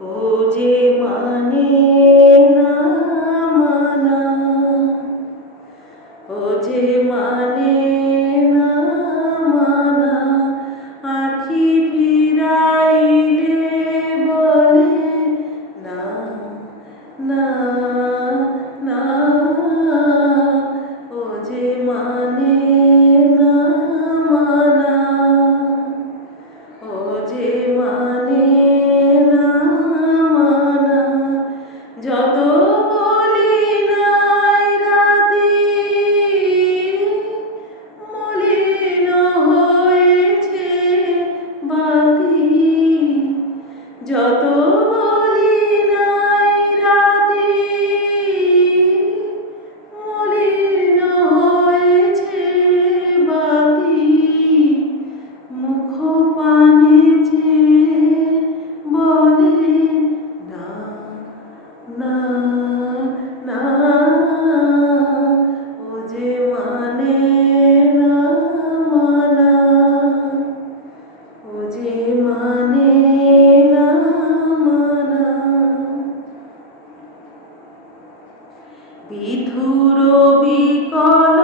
ও যে মানে না বিধুর বিকল